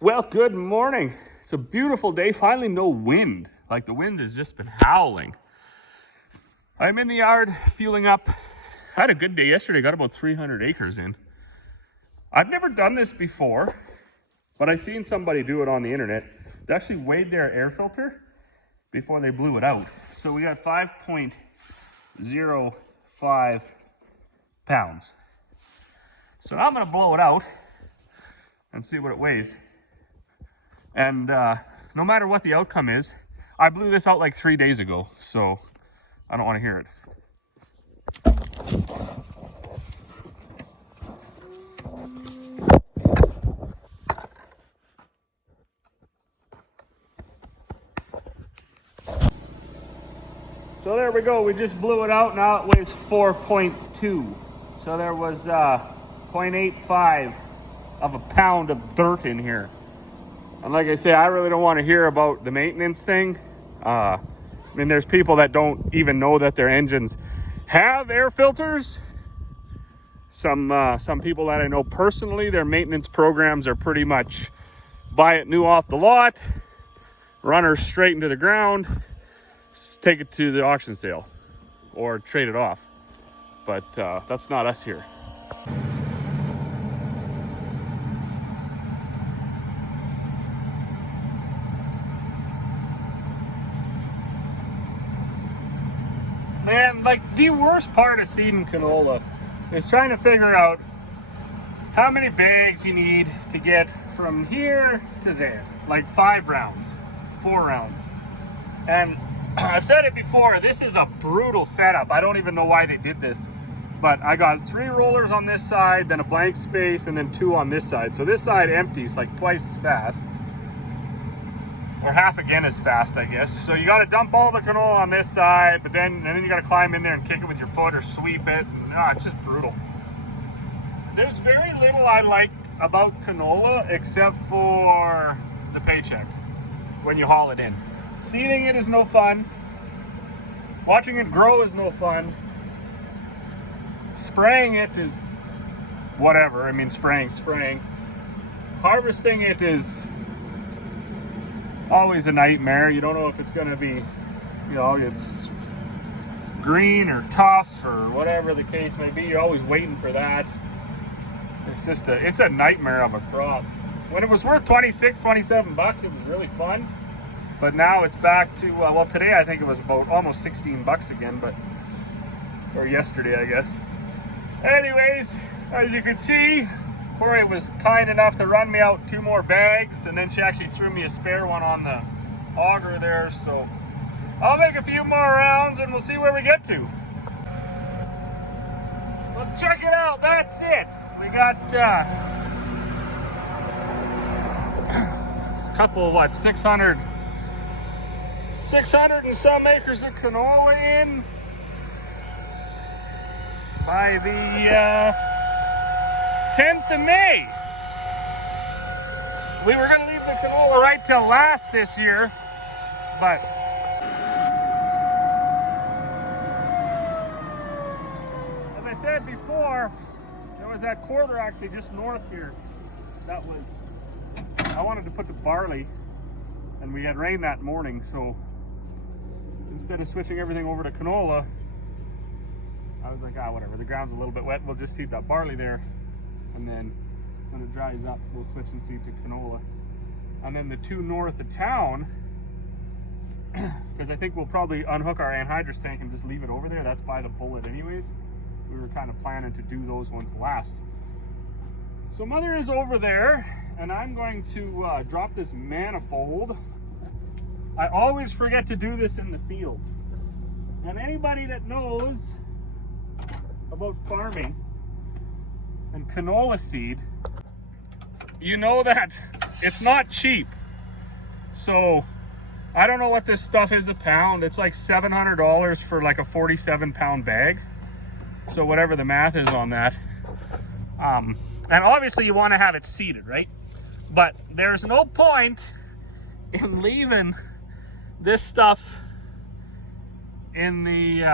Well, good morning. It's a beautiful day. Finally, no wind. Like the wind has just been howling. I'm in the yard fueling up. I had a good day yesterday. Got about 300 acres in. I've never done this before, but I seen somebody do it on the internet. They actually weighed their air filter before they blew it out. So we got 5.05 pounds. So I'm gonna blow it out and see what it weighs. And no matter what the outcome is, I blew this out like 3 days ago, so I don't want to hear it. So there we go, we just blew it out. Now it weighs 4.2. So there was 0.85 of a pound of dirt in here. And like I say, I really don't want to hear about the maintenance thing. I mean, there's people that don't even know that their engines have air filters. Some people that I know personally, their maintenance programs are pretty much buy it new off the lot, run her straight into the ground, take it to the auction sale, or trade it off. But that's not us here. And like the worst part of seeding canola is trying to figure out how many bags you need to get from here to there. Like 5 rounds, 4 rounds. And I've said it before, this is a brutal setup. I don't even know why they did this. But I got 3 rollers on this side, then a blank space, and then 2 on this side. So this side empties like twice as fast. Or half again as fast, I guess. So you got to dump all the canola on this side, but then you got to climb in there and kick it with your foot or sweep it. And, it's just brutal. There's very little I like about canola except for the paycheck when you haul it in. Seeding it is no fun. Watching it grow is no fun. Spraying it is whatever. I mean, spraying. Harvesting it is always a nightmare. You don't know if it's going to be, it's green or tough or whatever the case may be. You're always waiting for that. It's a nightmare of a crop. When it was worth 26, 27 bucks, it was really fun. But now it's back to, today I think it was about almost 16 bucks again, or yesterday, I guess. Anyways, as you can see, Corey was kind enough to run me out 2 more bags, and then she actually threw me a spare one on the auger there, so I'll make a few more rounds and we'll see where we get to. Well, check it out, that's it. We got a couple of 600 and some acres of canola in by the 10th of May. We were going to leave the canola right till last this year, but as I said before, there was that quarter actually just north here that was, I wanted to put the barley, and we had rain that morning, so instead of switching everything over to canola, I was like, whatever, the ground's a little bit wet, we'll just seed that barley there. And then when it dries up, we'll switch and seed to canola. And then the 2 north of town, because I think we'll probably unhook our anhydrous tank and just leave it over there. That's by the bullet anyways. We were kind of planning to do those ones last. So Mother is over there, and I'm going to drop this manifold. I always forget to do this in the field. And anybody that knows about farming and canola seed, you know that it's not cheap. So I don't know what this stuff is a pound. It's like $700 for like a 47 pound bag. So whatever the math is on that. And obviously you want to have it seeded, right? But there's no point in leaving this stuff in the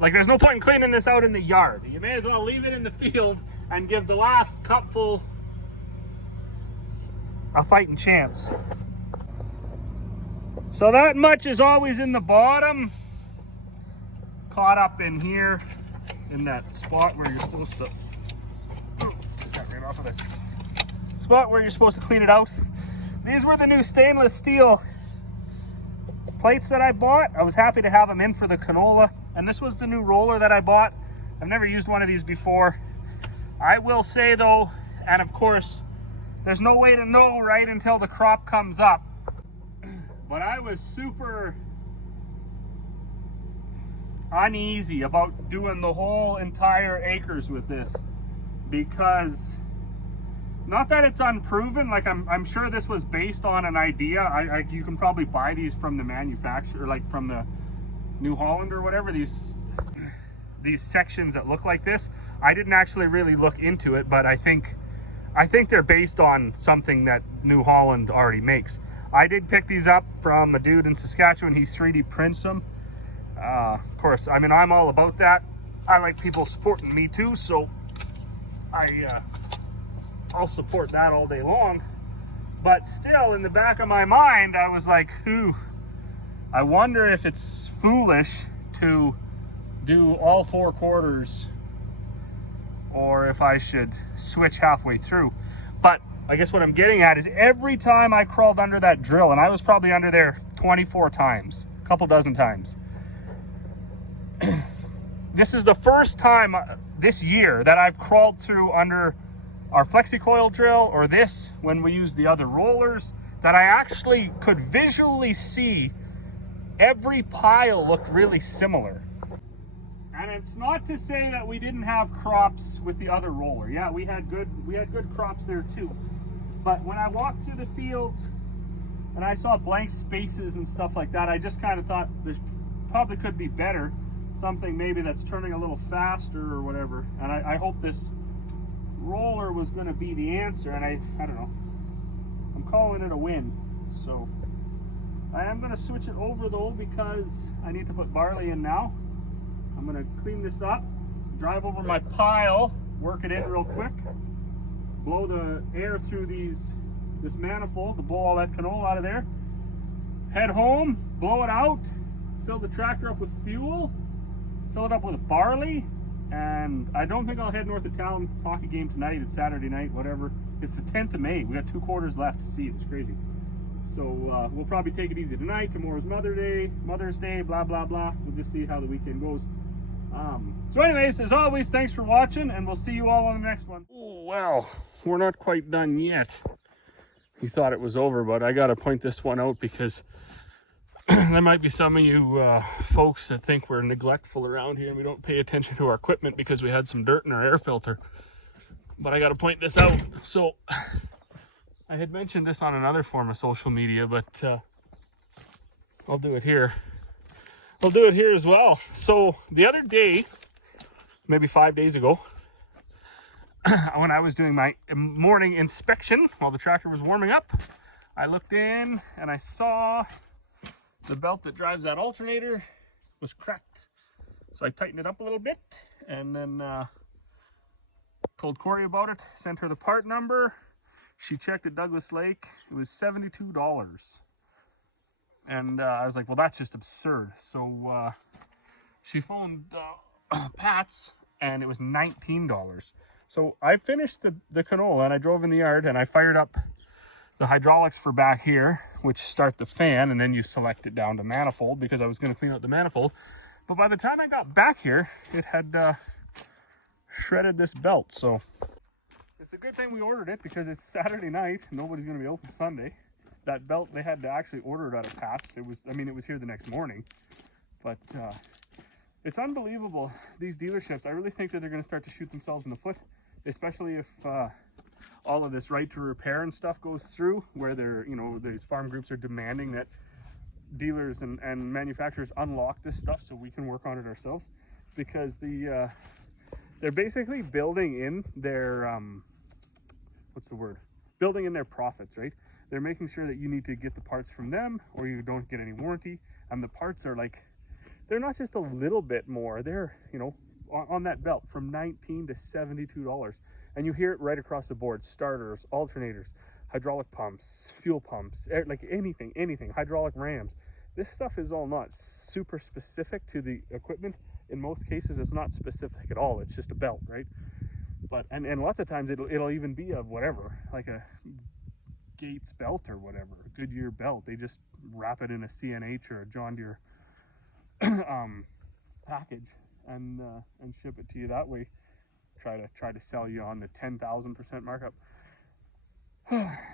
like there's no point in cleaning this out in the yard. You may as well leave it in the field and give the last cupful a fighting chance. So that much is always in the bottom, caught up in here in that spot where you're supposed to, got right off of the spot where you're supposed to clean it out. These were the new stainless steel plates that I bought. I was happy to have them in for the canola, and this was the new roller that I bought. I've never used one of these before. I will say though, and of course, there's no way to know right until the crop comes up, but I was super uneasy about doing the whole entire acres with this, because not that it's unproven, like I'm sure this was based on an idea. You can probably buy these from the manufacturer, like from the New Holland or whatever, these sections that look like this. I didn't actually really look into it, but I think they're based on something that New Holland already makes. I did pick these up from a dude in Saskatchewan. He 3D prints them. Of course, I mean, I'm all about that. I like people supporting me too, so I'll support that all day long. But still, in the back of my mind, I was like, I wonder if it's foolish to do all 4 quarters, or if I should switch halfway through. But I guess what I'm getting at is every time I crawled under that drill, and I was probably under there 24 times, a couple dozen times. This is the first time this year that I've crawled through under our flexi-coil drill, or this when we use the other rollers, that I actually could visually see every pile looked really similar. And it's not to say that we didn't have crops with the other roller. Yeah, we had good crops there too. But when I walked through the fields and I saw blank spaces and stuff like that, I just kind of thought there probably could be better. Something maybe that's turning a little faster or whatever. And I hope this roller was going to be the answer, and I don't know. I'm calling it a win. So I am going to switch it over though, because I need to put barley in now. I'm going to clean this up, drive over my pile, work it in real quick, blow the air through this manifold to blow all that canola out of there, head home, blow it out, fill the tractor up with fuel, fill it up with barley, and I don't think I'll head north of town. Hockey game tonight. It's Saturday night, whatever. It's the 10th of May. We got 2 quarters left to see. It's crazy. So we'll probably take it easy tonight. Tomorrow's Mother's Day, blah, blah, blah. We'll just see how the weekend goes. So anyways, as always, thanks for watching, and we'll see you all on the next one. Oh, well, we're not quite done yet. You thought it was over, but I got to point this one out because there might be some of you folks that think we're neglectful around here and we don't pay attention to our equipment because we had some dirt in our air filter. But I got to point this out. So I had mentioned this on another form of social media, but I'll do it here. I'll do it here as well. So the other day, maybe 5 days ago, when I was doing my morning inspection while the tractor was warming up, I looked in and I saw the belt that drives that alternator was cracked. So I tightened it up a little bit and then told Corey about it, sent her the part number. She checked at Douglas Lake. It was $72. And I was like, well, that's just absurd. So she phoned Pat's and it was $19. So I finished the canola and I drove in the yard and I fired up the hydraulics for back here, which start the fan, and then you select it down to manifold because I was going to clean out the manifold. But by the time I got back here, it had shredded this belt. So it's a good thing we ordered it because it's Saturday night. Nobody's going to be open Sunday. That belt, they had to actually order it out of Pat's. It was here the next morning. But it's unbelievable, these dealerships. I really think that they're going to start to shoot themselves in the foot, especially if all of this right to repair and stuff goes through, where they're, these farm groups are demanding that dealers and manufacturers unlock this stuff so we can work on it ourselves, because they're basically building in their building in their profits, right? They're making sure that you need to get the parts from them or you don't get any warranty, and the parts are like, they're not just a little bit more, they're on that belt from $19 to $72. And you hear it right across the board: starters, alternators, hydraulic pumps, fuel pumps, like anything, hydraulic rams. This stuff is all not super specific to the equipment. In most cases, it's not specific at all. It's just a belt, right? But and lots of times it'll even be a whatever, like a Gates belt or whatever, a Goodyear belt. They just wrap it in a CNH or a John Deere package and ship it to you that way. Try to sell you on the 10,000% markup.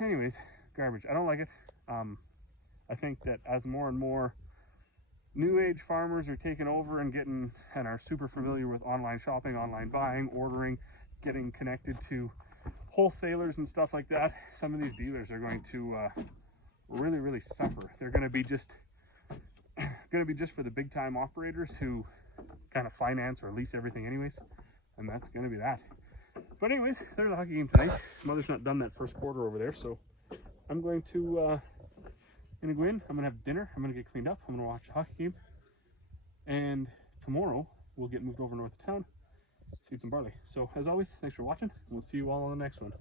Anyways, garbage. I don't like it. I think that as more and more new age farmers are taking over and are super familiar with online shopping, online buying, ordering, getting connected to wholesalers and stuff like that, some of these dealers are going to really suffer. They're going to be just for the big time operators who kind of finance or lease everything anyways, and that's going to be that. But anyways, there's the hockey game tonight. Mother's not done that first quarter over there, so I'm going to go in. I'm gonna have dinner. I'm gonna get cleaned up. I'm gonna watch a hockey game, and tomorrow we'll get moved over north of town, seed some barley. So as always, thanks for watching. We'll see you all on the next one.